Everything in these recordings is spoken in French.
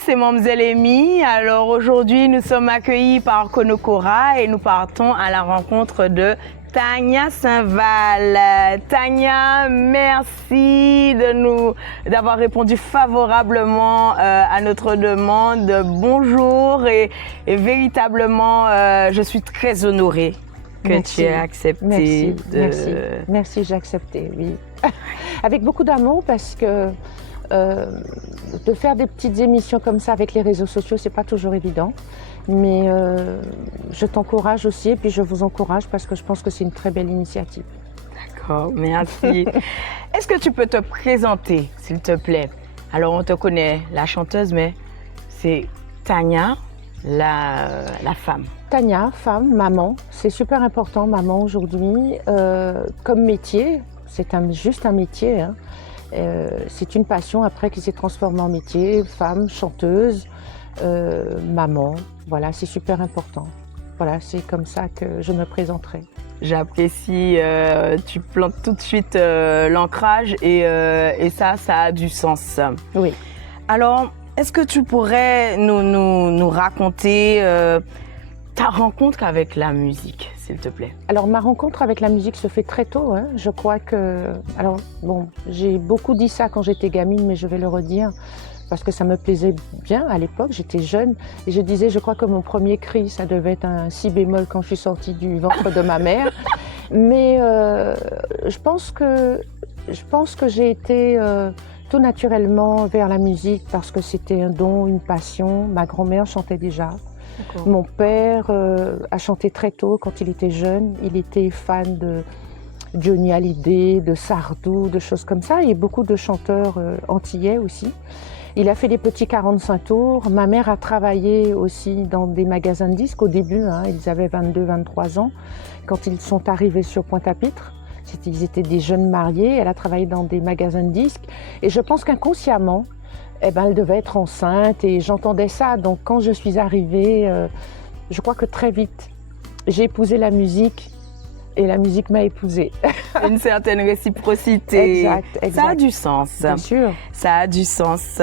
c'est Mamzelle Amy. Alors aujourd'hui, nous sommes accueillis par Konokora et nous partons à la rencontre de Tania Saint-Val. Tania, merci d'avoir répondu favorablement à notre demande. Bonjour et véritablement, je suis très honorée que tu aies accepté. Merci, j'ai accepté, oui. Avec beaucoup d'amour parce que de faire des petites émissions comme ça avec les réseaux sociaux, c'est pas toujours évident. Mais je t'encourage aussi et puis je vous encourage parce que je pense que c'est une très belle initiative. D'accord, merci. Est-ce que tu peux te présenter, s'il te plaît? Alors, on te connaît, la chanteuse, mais c'est Tania, la femme. Tania, femme, maman, c'est super important, maman, aujourd'hui. Comme métier, c'est juste un métier, hein. C'est une passion après qui s'est transformée en métier, femme, chanteuse, maman, voilà, c'est super important. Voilà, c'est comme ça que je me présenterai. J'apprécie, tu plantes tout de suite l'ancrage et ça a du sens. Oui. Alors, est-ce que tu pourrais nous raconter ta rencontre avec la musique, s'il te plaît? Alors, ma rencontre avec la musique se fait très tôt, hein. Je crois que... Alors, bon, j'ai beaucoup dit ça quand j'étais gamine, mais je vais le redire parce que ça me plaisait bien à l'époque, j'étais jeune. Et je disais, je crois que mon premier cri, ça devait être un si bémol quand je suis sortie du ventre de ma mère. Mais je pense que j'ai été tout naturellement vers la musique parce que c'était un don, une passion. Ma grand-mère chantait déjà. Mon père a chanté très tôt quand il était jeune. Il était fan de Johnny Hallyday, de Sardou, de choses comme ça, et beaucoup de chanteurs antillais aussi. Il a fait des petits 45 tours. Ma mère a travaillé aussi dans des magasins de disques au début, hein, ils avaient 22, 23 ans quand ils sont arrivés sur Pointe-à-Pitre. Ils étaient des jeunes mariés, elle a travaillé dans des magasins de disques et je pense qu'inconsciemment, eh ben, elle devait être enceinte et j'entendais ça. Donc quand je suis arrivée, je crois que très vite, j'ai épousé la musique et la musique m'a épousée. Une certaine réciprocité. Exact. Ça a du sens. Bien sûr. Ça a du sens.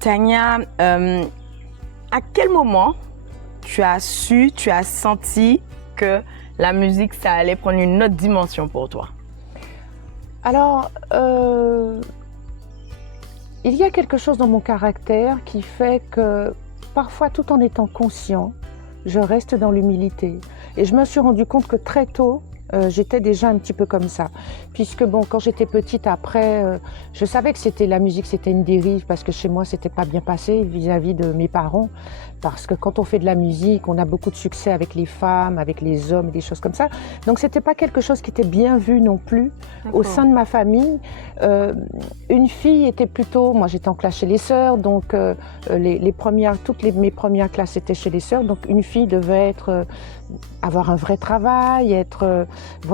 Tania, à quel moment tu as senti que la musique, ça allait prendre une autre dimension pour toi? Alors, il y a quelque chose dans mon caractère qui fait que parfois, tout en étant conscient, je reste dans l'humilité. Et je me suis rendu compte que très tôt, j'étais déjà un petit peu comme ça. Puisque bon, quand j'étais petite, après, je savais que la musique, c'était une dérive parce que chez moi, c'était pas bien passé vis-à-vis de mes parents. Parce que quand on fait de la musique, on a beaucoup de succès avec les femmes, avec les hommes et des choses comme ça. Donc, c'était pas quelque chose qui était bien vu non plus au sein de ma famille. Une fille était plutôt... Moi, j'étais en classe chez les sœurs, donc mes premières classes étaient chez les sœurs. Donc, une fille devait avoir un vrai travail,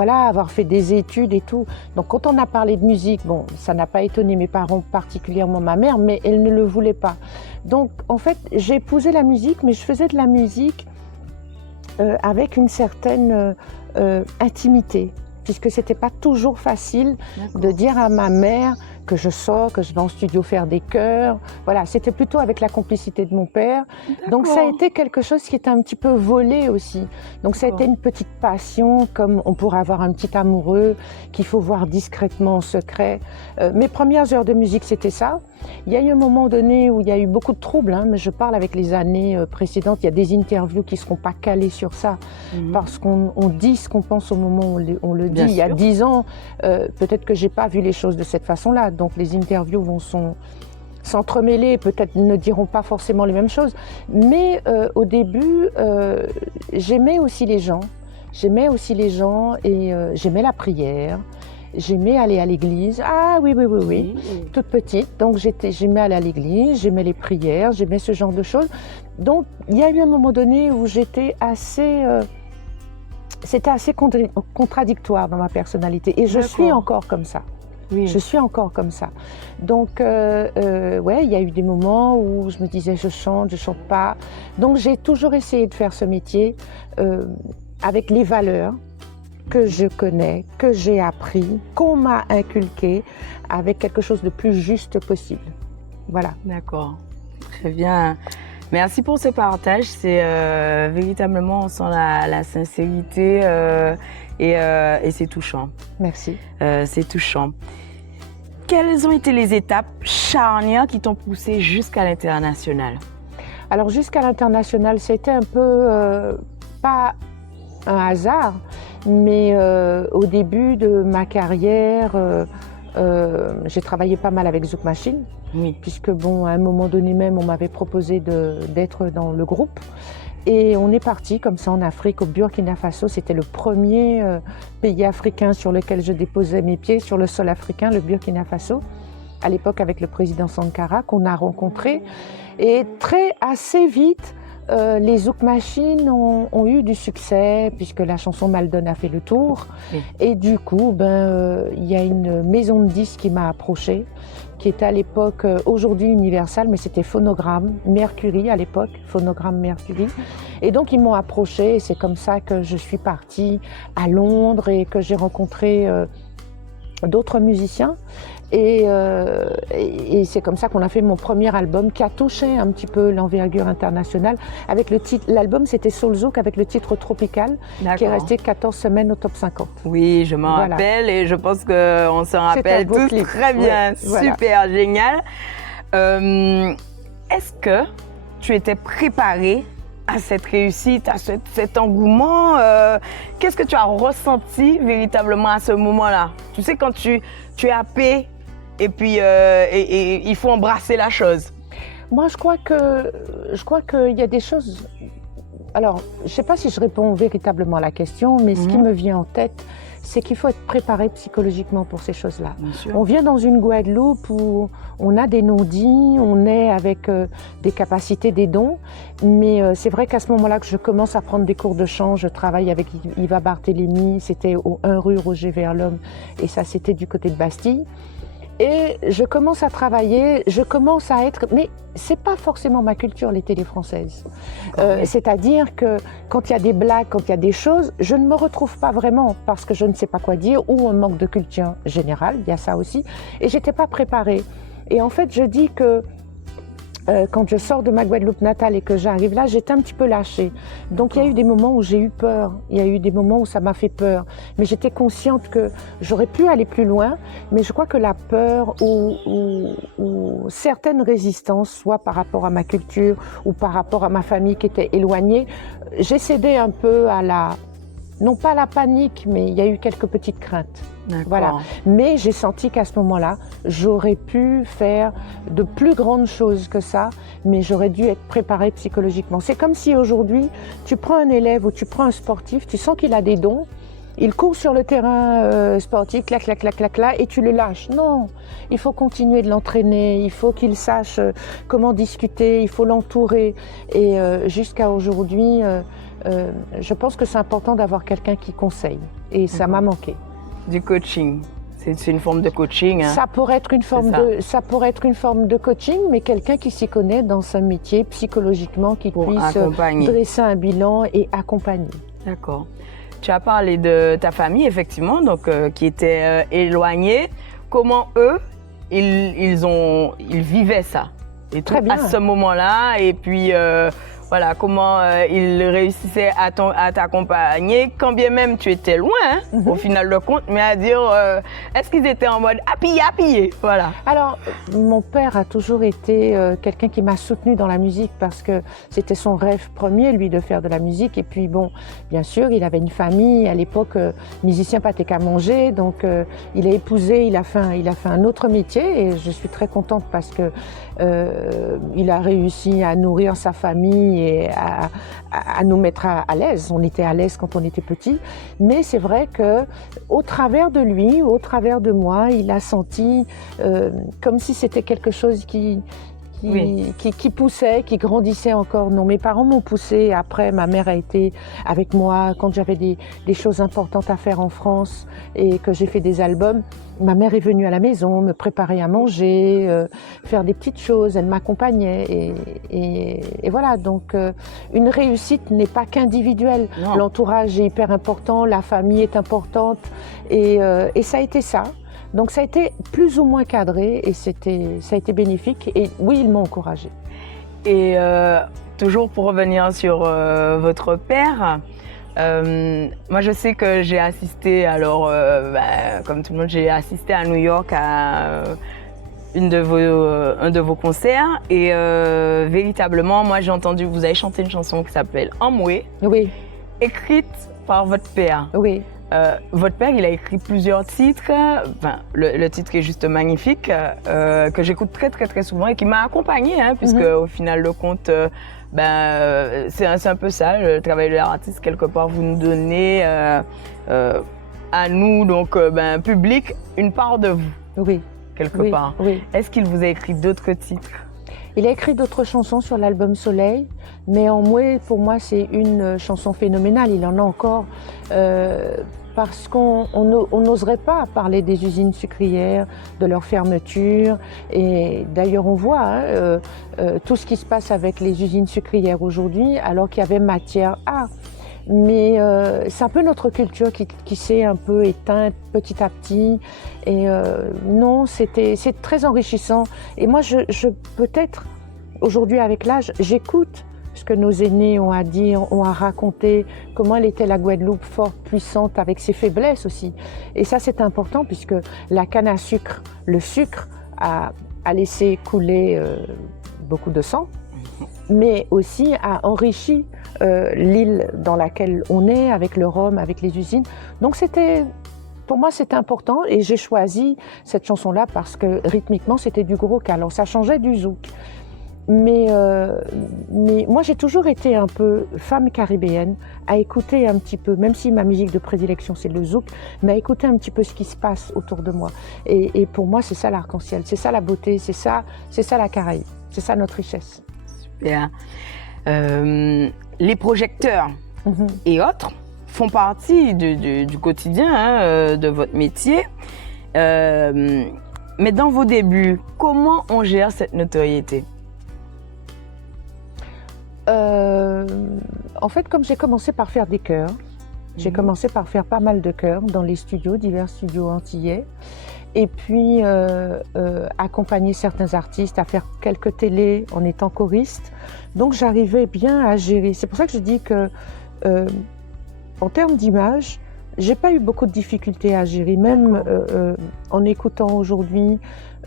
avoir fait des études et tout. Donc, quand on a parlé de musique, bon, ça n'a pas étonné mes parents, particulièrement ma mère, mais elle ne le voulait pas. Donc, en fait, j'ai épousé la musique, mais je faisais de la musique avec une certaine intimité, puisque c'était pas toujours facile de dire à ma mère que je sors, que je vais en studio faire des chœurs. Voilà, c'était plutôt avec la complicité de mon père. Donc ça a été quelque chose qui était un petit peu volé aussi. Donc ça a été une petite passion, comme on pourrait avoir un petit amoureux qu'il faut voir discrètement, en secret. Mes premières heures de musique, c'était ça. Il y a eu un moment donné où il y a eu beaucoup de troubles, hein, mais je parle avec les années précédentes. Il y a des interviews qui ne seront pas calées sur ça, parce qu'on dit ce qu'on pense au moment où on le dit. Il y a 10 ans, peut-être que je n'ai pas vu les choses de cette façon-là. Donc les interviews vont s'entremêler, peut-être ne diront pas forcément les mêmes choses. Mais au début, j'aimais aussi les gens. J'aimais et j'aimais la prière. J'aimais aller à l'église. Ah oui. Toute petite. Donc j'aimais aller à l'église, j'aimais les prières, j'aimais ce genre de choses. Donc il y a eu un moment donné où j'étais assez... c'était assez contradictoire dans ma personnalité. Et je suis encore comme ça. Oui. Je suis encore comme ça. Donc, il y a eu des moments où je me disais, je chante pas. Donc, j'ai toujours essayé de faire ce métier avec les valeurs que je connais, que j'ai appris, qu'on m'a inculqué, avec quelque chose de plus juste possible. Voilà. D'accord. Très bien. Merci pour ce partage. C'est véritablement, on sent la sincérité et c'est touchant. Merci. C'est touchant. Quelles ont été les étapes charnières qui t'ont poussé jusqu'à l'international? Alors jusqu'à l'international, c'était un peu pas un hasard, mais au début de ma carrière, j'ai travaillé pas mal avec Zouk Machine, Oui. puisque bon, à un moment donné même, on m'avait proposé d'être dans le groupe. Et on est parti comme ça en Afrique, au Burkina Faso. C'était le premier pays africain sur lequel je déposais mes pieds, sur le sol africain, le Burkina Faso, à l'époque avec le président Sankara, qu'on a rencontré. Et assez vite, les Zouk Machine ont eu du succès, puisque la chanson Maldon a fait le tour. Oui. Et du coup, il y a une maison de disques qui m'a approchée, qui était à l'époque, aujourd'hui Universal, mais c'était Phonogramme, Mercury à l'époque, Phonogramme Mercury. Et donc ils m'ont approchée, et c'est comme ça que je suis partie à Londres et que j'ai rencontré d'autres musiciens. Et c'est comme ça qu'on a fait mon premier album qui a touché un petit peu l'envergure internationale. Avec le titre, l'album c'était Soul Zouk avec le titre Tropical, qui est resté 14 semaines au top 50. Oui, je m'en rappelle et je pense qu'on s'en rappelle tous très bien. Ouais, super, génial. Est-ce que tu étais préparée à cette réussite, à cet engouement? Qu'est-ce que tu as ressenti véritablement à ce moment-là? Tu sais, quand tu es happé et puis il faut embrasser la chose. Moi, je crois qu'il y a des choses... Alors, je ne sais pas si je réponds véritablement à la question, mais ce qui me vient en tête, c'est qu'il faut être préparé psychologiquement pour ces choses-là. On vient dans une Guadeloupe où on a des non-dits, on est avec des capacités, des dons, mais c'est vrai qu'à ce moment-là que je commence à prendre des cours de chant, je travaille avec Yva Barthélémy, c'était au 1 rue Roger Verlhomme, et ça c'était du côté de Bastille. Et je commence à travailler, je commence à être... Mais c'est pas forcément ma culture, les télés françaises. C'est-à-dire que quand il y a des blagues, quand il y a des choses, je ne me retrouve pas vraiment parce que je ne sais pas quoi dire ou un manque de culture générale, il y a ça aussi. Et j'étais pas préparée. Et en fait, je dis que quand je sors de ma Guadeloupe natale et que j'arrive là, j'étais un petit peu lâchée. Donc il y a eu des moments où j'ai eu peur, il y a eu des moments où ça m'a fait peur. Mais j'étais consciente que j'aurais pu aller plus loin, mais je crois que la peur ou certaines résistances, soit par rapport à ma culture ou par rapport à ma famille qui était éloignée, j'ai cédé un peu à non pas la panique, mais il y a eu quelques petites craintes. Voilà. Mais j'ai senti qu'à ce moment-là, j'aurais pu faire de plus grandes choses que ça, mais j'aurais dû être préparée psychologiquement. C'est comme si aujourd'hui, tu prends un élève ou tu prends un sportif, tu sens qu'il a des dons, il court sur le terrain sportif, clac, clac, clac, clac, clac, et tu le lâches. Non, il faut continuer de l'entraîner, il faut qu'il sache comment discuter, il faut l'entourer. Et jusqu'à aujourd'hui, je pense que c'est important d'avoir quelqu'un qui conseille. Et ça m'a manqué. Du coaching. C'est une forme de coaching. Hein. Ça pourrait être une forme de coaching, mais quelqu'un qui s'y connaît dans son métier psychologiquement, qui puisse dresser un bilan et accompagner. D'accord. Tu as parlé de ta famille, effectivement, donc qui était éloignée. Comment eux, ils vivaient ça? Et très bien. À ce moment-là, et puis voilà, comment ils réussissaient à t'accompagner, quand bien même tu étais loin, hein, au final de compte, mais à dire, est-ce qu'ils étaient en mode appuyé, voilà. Alors, mon père a toujours été quelqu'un qui m'a soutenue dans la musique parce que c'était son rêve premier, lui, de faire de la musique. Et puis bon, bien sûr, il avait une famille, à l'époque, musicien pâté qu'à manger, donc il a épousé, il a fait un autre métier et je suis très contente parce que il a réussi à nourrir sa famille et à nous mettre à l'aise. On était à l'aise quand on était petit, mais c'est vrai que au travers de lui, au travers de moi, il a senti comme si c'était quelque chose qui poussait, qui grandissait encore. Non, mes parents m'ont poussé. Après, ma mère a été avec moi quand j'avais des choses importantes à faire en France et que j'ai fait des albums. Ma mère est venue à la maison, me préparer à manger, faire des petites choses. Elle m'accompagnait et voilà. Donc, une réussite n'est pas qu'individuelle. L'entourage est hyper important, la famille est importante et ça a été ça. Donc ça a été plus ou moins cadré et ça a été bénéfique et oui, ils m'ont encouragée. Et toujours pour revenir sur votre père, moi je sais que j'ai assisté, alors comme tout le monde, j'ai assisté à New York à un de vos concerts et véritablement, moi j'ai entendu, vous avez chanté une chanson qui s'appelle Amway, Oui, écrite par votre père. oui. Votre père, il a écrit plusieurs titres, enfin, le titre qui est juste magnifique, que j'écoute très souvent et qui m'a accompagnée, hein, puisque au final de compte, c'est un peu ça, le travail de l'artiste, quelque part, vous nous donnez à nous, donc public, une part de vous, Oui, quelque part. oui. Est-ce qu'il vous a écrit d'autres titres? Il a écrit d'autres chansons sur l'album Soleil, mais En Mouais, pour moi, c'est une chanson phénoménale. Il en a encore parce qu'on n'oserait pas parler des usines sucrières, de leur fermeture. Et d'ailleurs, on voit tout ce qui se passe avec les usines sucrières aujourd'hui, alors qu'il y avait matière à. Mais c'est un peu notre culture qui s'est un peu éteinte petit à petit. Et non, c'est très enrichissant. Et moi, je peut-être, aujourd'hui avec l'âge, j'écoute ce que nos aînés ont à dire, ont à raconter, comment elle était la Guadeloupe forte, puissante, avec ses faiblesses aussi. Et ça, c'est important puisque la canne à sucre, le sucre, a laissé couler beaucoup de sang, mais aussi a enrichi l'île dans laquelle on est, avec le rhum, avec les usines. Donc pour moi, c'était important et j'ai choisi cette chanson-là parce que rythmiquement, c'était du gros cas. Alors, ça changeait du zouk. Mais moi, j'ai toujours été un peu femme caribéenne, à écouter un petit peu, même si ma musique de prédilection, c'est le zouk, mais à écouter un petit peu ce qui se passe autour de moi. Et pour moi, c'est ça l'arc-en-ciel, c'est ça la beauté, c'est ça la Caraïbe, c'est ça notre richesse. Super. Les projecteurs et autres font partie du quotidien de votre métier. Mais dans vos débuts, comment on gère cette notoriété? En fait, comme j'ai commencé par faire des chœurs, j'ai commencé par faire pas mal de chœurs dans les studios, divers studios antillais, et puis accompagner certains artistes à faire quelques télés en étant choriste. Donc j'arrivais bien à gérer. C'est pour ça que je dis que en termes d'image, j'ai pas eu beaucoup de difficultés à gérer, même en écoutant aujourd'hui.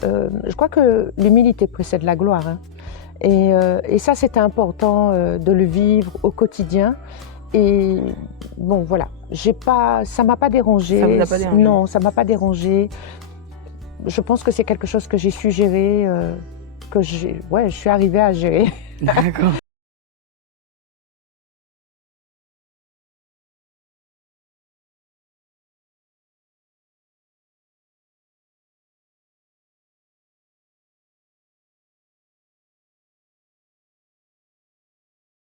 Je crois que l'humilité précède la gloire, hein. Et ça, c'était important de le vivre au quotidien. Et bon, voilà, ça m'a pas dérangé. Ça vous a pas dérangé? Non, ça m'a pas dérangé. Je pense que c'est quelque chose que j'ai su gérer, je suis arrivée à gérer. D'accord.